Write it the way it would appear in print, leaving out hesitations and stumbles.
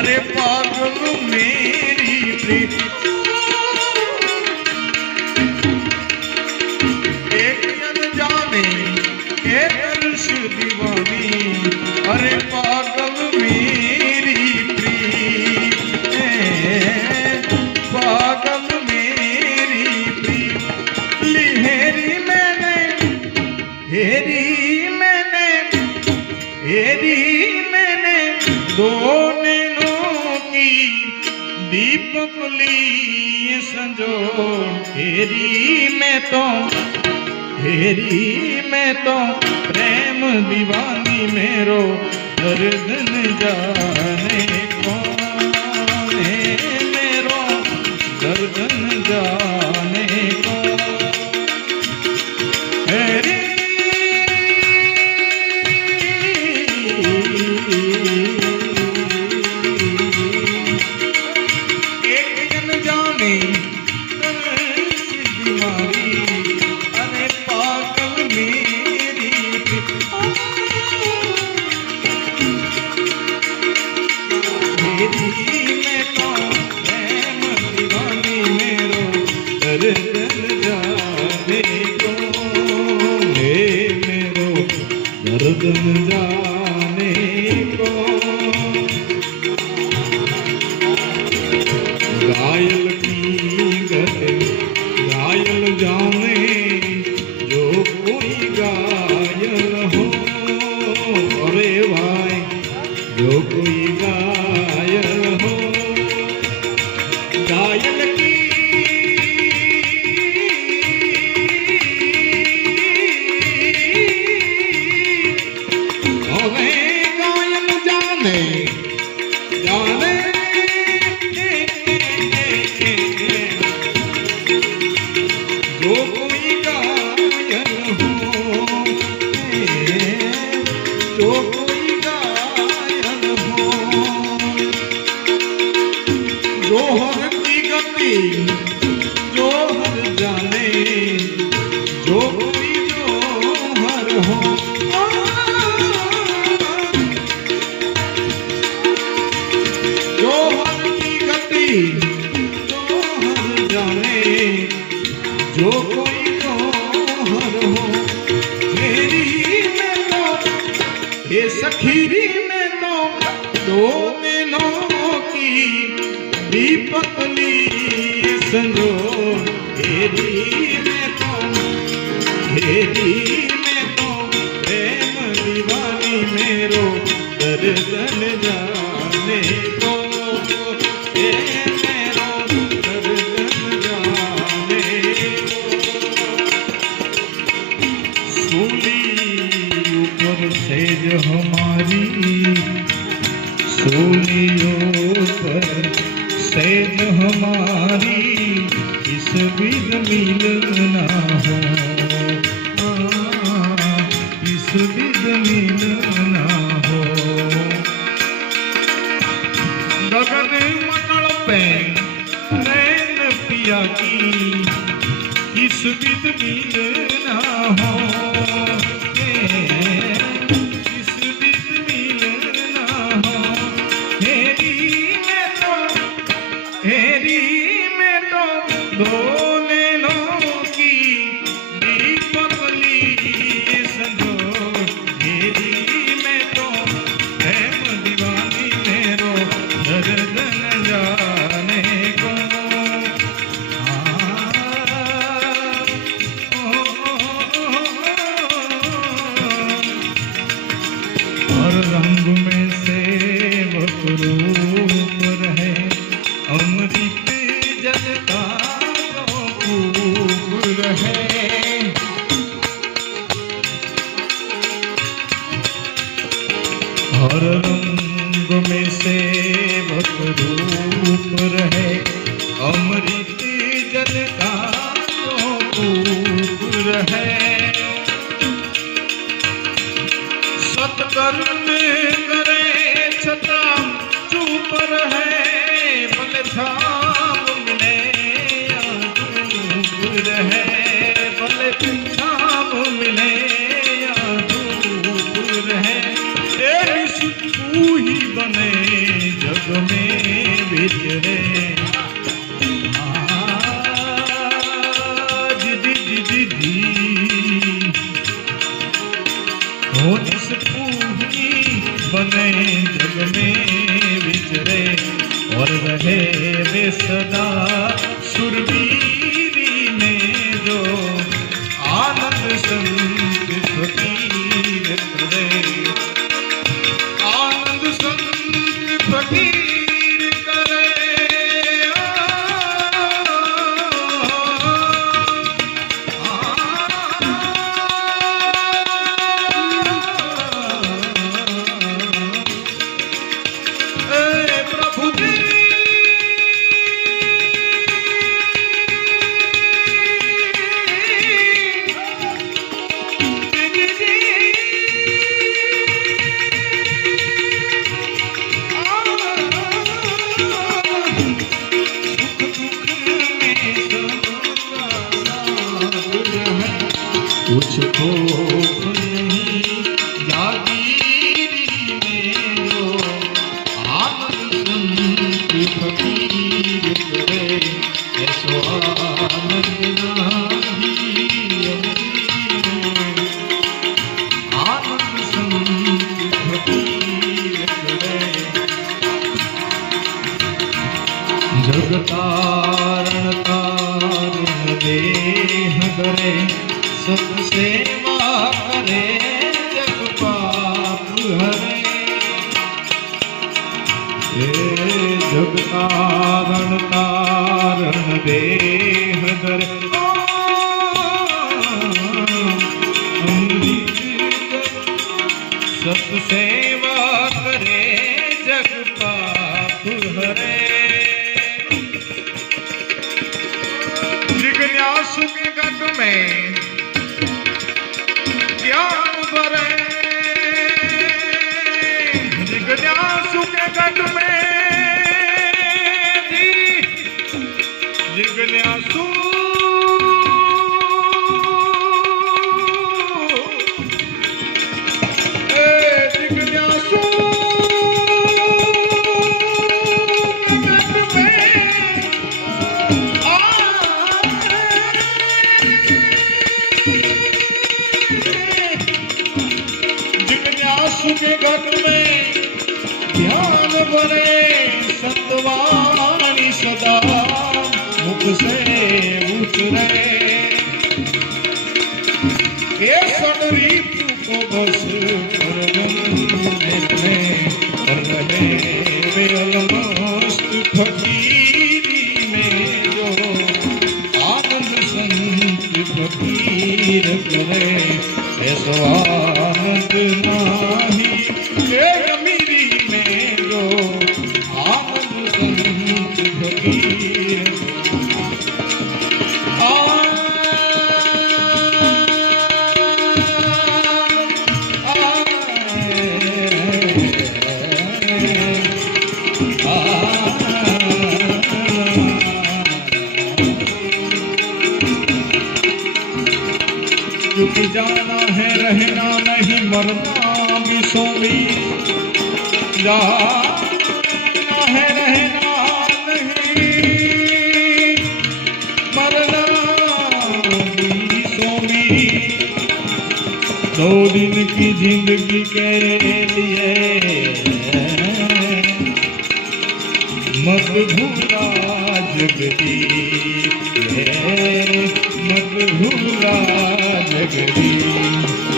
अरे पागल मेरी प्रीत एक अनजाने एक अर्श दीवानी अरे पागल मेरी प्रीत पागल मेरी प्रीत हेरी मैंने दो नैनों की दीपक ली संजो हेरी मैं तो प्रेम दीवानी मेरो दर्द न जाने कौन है मेरो दर्द न जाने कौन हेरी जाने को घायल की गते घायल जाने जो कोई घायल हो अरे भाई जो कोई घायल हो घायल की जाने जो कोई घायल हो जो कोई घायल हो जो हर की गति जो हर जाने जो कोई जो हर हो जो हर जाने जो कोई जो हर हो मेरी में तो ये सखीरी में तो दो नैनों की दीपक ली संजो हेरी में तो प्रेम दीवानी मेरो दर्द न जाने को सेज हमारी सूलियों पर सेज हमारी इस बिद मिलना हो इस बिद मिलना हो गगन मंडल पे नैन पिया की इस बिद मिलना हो दो नैनों की दीपक ली संजो हेरी में तो प्रेम दीवानी मेरो दर्द न जाने को और रंग में से रूप रहे अमृत जल का हर रंग में से रूप रहे अमृत जल का रूप रहे सत्कर्म करे छता चुप रहे बल छाव मिले रहे बल छाव मिले तू ही बने जग में रहे वे सदा सुरवीरी में जो आनंद संत फकीर करे आनंद संत फकीर करे प्रभु जी कुछ खौफ नहीं जागीरी में जो आनंद संत फकीर करे ऐसो आनंद नाही आनंद संत फकीर करे जगतारण तारण देह करे सत सेवा करे जग पाप हरे जग तारण तारण देह धरे सत सेवा करे जग पाप हरे जिज्ञासु के गट में ज्ञान भरे जिज्ञासु के गट में जिज्ञासु जिज्ञासु के गट में जिज्ञासु के घट में ध्यान भरे सत्वाणी सदा मुख से उतरे ये षड्रिपु को बस कर रहे वे अलमस्त फकीरी में जो आनंद संत फकीर करे ऐसो आनंद नाही ये अमीरी में जो आनंद संत फकीर जाना है रहना नहीं मरना भी सोवी जाना है रहना नहीं मरना भी सोवी 2 दिन की जिंदगी के लिए मत भूला जगदीश मत भूला जगदीश